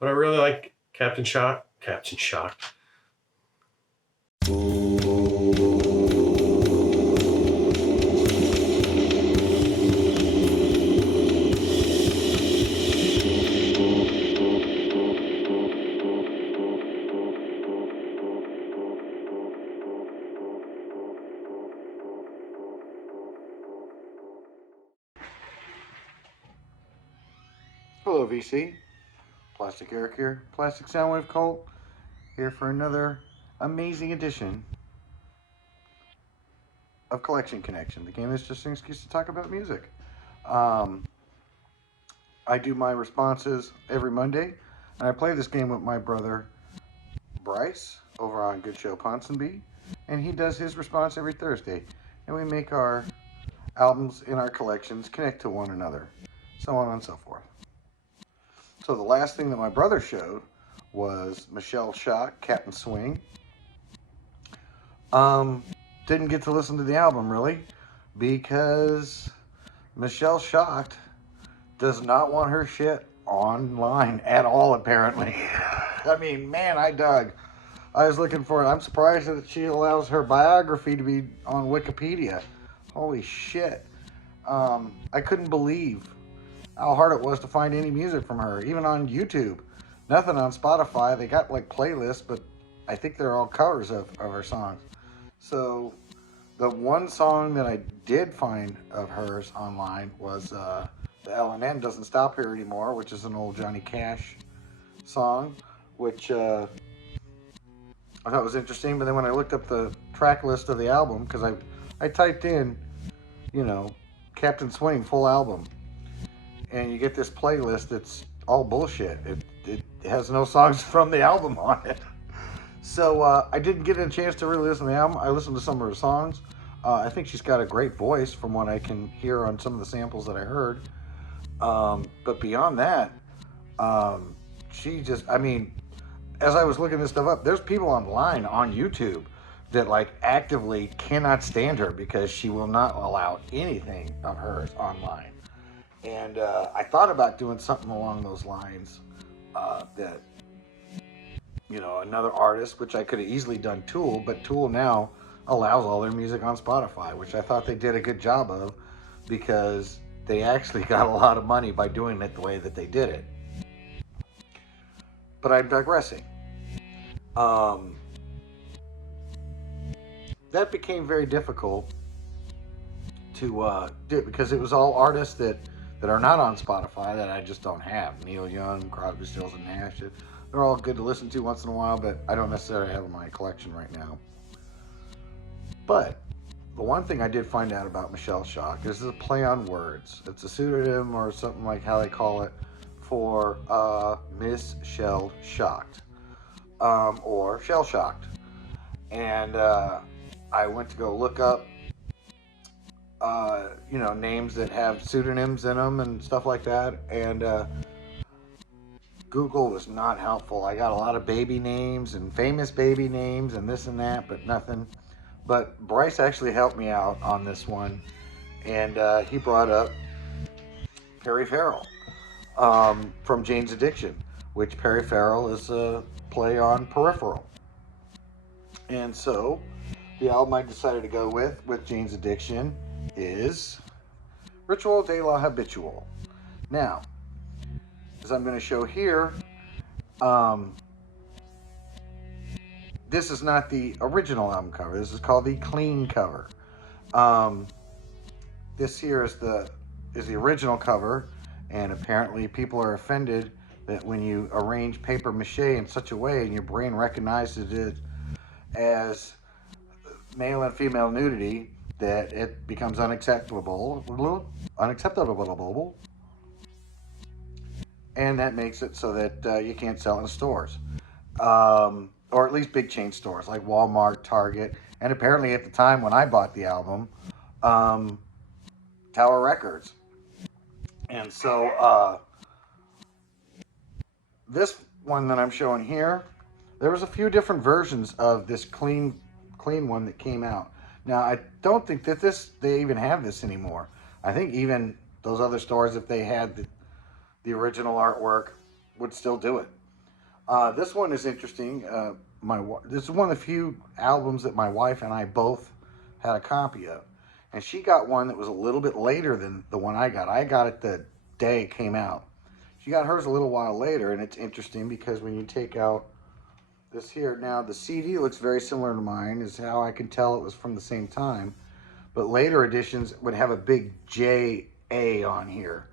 But I really like Captain Shock. Captain Shock. Hello, VC. Plastic Eric here, Plastic Soundwave Cult, here for another amazing edition of Collection Connection, the game that's just an excuse to talk about music. Um, I do my responses every Monday, and I play this game with my brother Bryce over on Good Show Ponsonby, and he does his response every Thursday, and we make our albums in our collections connect to one another, so on and so forth. So the last thing that my brother showed was Michelle Shock, Captain Swing. Didn't get to listen to the album really because Michelle Shocked does not want her shit online at all, apparently. I mean, man, I was looking for it. I'm surprised that she allows her biography to be on Wikipedia. Holy shit. I couldn't believe how hard it was to find any music from her, even on YouTube. Nothing on Spotify. They got like playlists, but I think they're all covers of her songs. So the one song that I did find of hers online was the L&N Doesn't Stop Here Anymore, which is an old Johnny Cash song, which I thought was interesting. But then when I looked up the track list of the album, because I typed in, Captain Swing full album, and you get this playlist that's all bullshit. It has no songs from the album on it. So I didn't get a chance to really listen to the album. I listened to some of her songs. I think she's got a great voice from what I can hear on some of the samples that I heard. But beyond that, she just, as I was looking this stuff up, there's people online on YouTube that like actively cannot stand her because she will not allow anything of hers online. And I thought about doing something along those lines that, another artist, which I could have easily done Tool, but Tool now allows all their music on Spotify, which I thought they did a good job of because they actually got a lot of money by doing it the way that they did it. But I'm digressing. That became very difficult to do because it was all artists that are not on Spotify that I just don't have. Neil Young, Crosby, Stills, and Nash. They're all good to listen to once in a while, but I don't necessarily have them in my collection right now. But the one thing I did find out about Michelle Shock is a play on words. It's a pseudonym or something like how they call it for Miss Shell Shocked or Shell Shocked. And I went to go look up names that have pseudonyms in them and stuff like that, and Google was not helpful. I got a lot of baby names and famous baby names and this and that, but nothing. But Bryce actually helped me out on this one, and he brought up Peripheral from Jane's Addiction, which Peripheral is a play on Peripheral. And so the album I decided to go with Jane's Addiction is Ritual de la Habitual. Now, as I'm going to show here, this is not the original album cover. This is called the clean cover. This here is the original cover, and apparently people are offended that when you arrange paper mache in such a way and your brain recognizes it as male and female nudity, that it becomes unacceptable, and that makes it so that you can't sell it in stores, or at least big chain stores like Walmart, Target, and apparently at the time when I bought the album, Tower Records. And so this one that I'm showing here, there was a few different versions of this clean one that came out. Now, I don't think that they even have this anymore. I think even those other stores, if they had the original artwork, would still do it. This one is interesting. This is one of the few albums that my wife and I both had a copy of, and she got one that was a little bit later than the one I got. I got it the day it came out. She got hers a little while later, and it's interesting because when you take out this here, now the CD looks very similar to mine, is how I can tell it was from the same time, but later editions would have a big J.A. on here,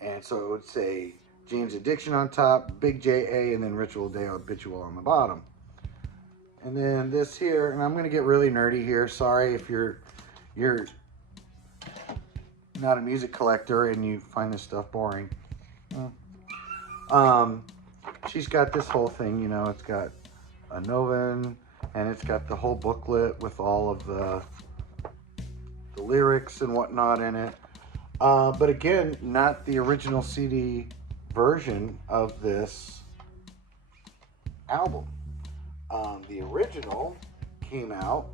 and so it would say Jane's Addiction on top, big J.A., and then Ritual de Habitual on the bottom. And then this here, and I'm going to get really nerdy here. Sorry if you're not a music collector and you find this stuff boring. She's got this whole thing, you know, it's got a Novin, and it's got the whole booklet with all of the lyrics and whatnot in it. But again, not the original CD version of this album. The original came out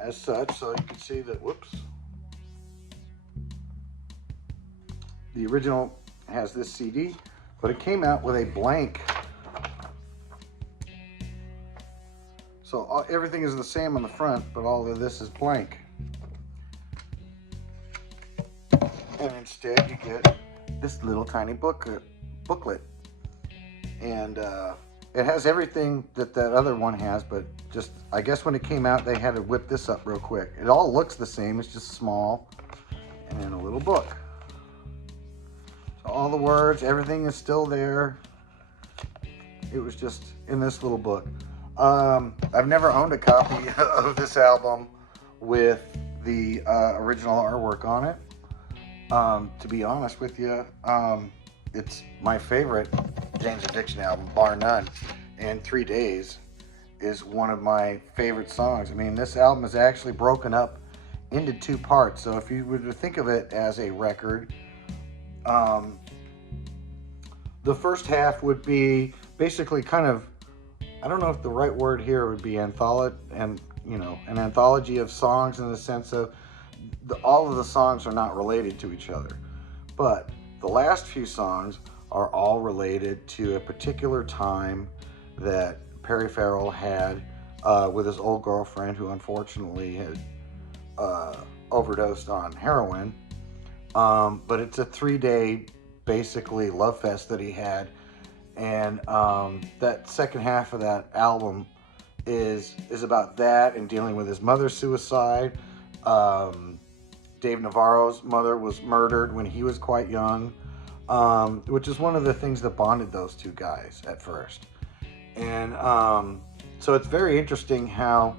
as such, so you can see that, whoops. The original has this CD, but it came out with a blank. So everything is the same on the front, but all of this is blank. And instead you get this little tiny booklet. And it has everything that other one has, but just, I guess when it came out, they had to whip this up real quick. It all looks the same, it's just small, and then a little book. So all the words, everything is still there. It was just in this little book. I've never owned a copy of this album with the original artwork on it. To be honest with you, it's my favorite Jane's Addiction album, bar none. And 3 Days is one of my favorite songs. I mean, this album is actually broken up into 2 parts. So if you were to think of it as a record, the first half would be basically kind of, I don't know if the right word here would be anthology, and you know, an anthology of songs in the sense of all of the songs are not related to each other, but the last few songs are all related to a particular time that Peripheral had with his old girlfriend, who unfortunately had overdosed on heroin. But it's a 3-day basically love fest that he had, and that second half of that album is about that and dealing with his mother's suicide. Dave Navarro's mother was murdered when he was quite young, which is one of the things that bonded those two guys at first. And so it's very interesting how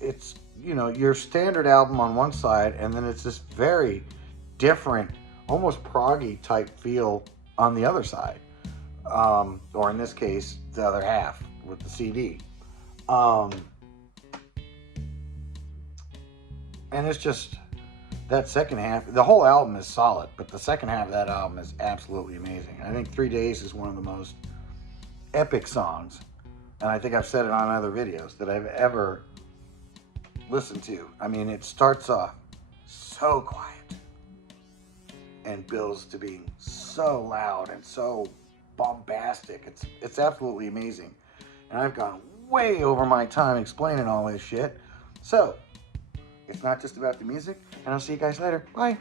it's, you know, your standard album on one side, and then it's this very different, almost proggy type feel on the other side, or in this case, the other half with the CD. And it's just that second half. The whole album is solid, but the second half of that album is absolutely amazing. I think 3 Days is one of the most epic songs, and I think I've said it on other videos, that I've ever listened to. I mean, it starts off so quiet and builds to being so loud and so bombastic. It's absolutely amazing. And I've gone way over my time explaining all this shit. So, it's not just about the music, and I'll see you guys later. Bye.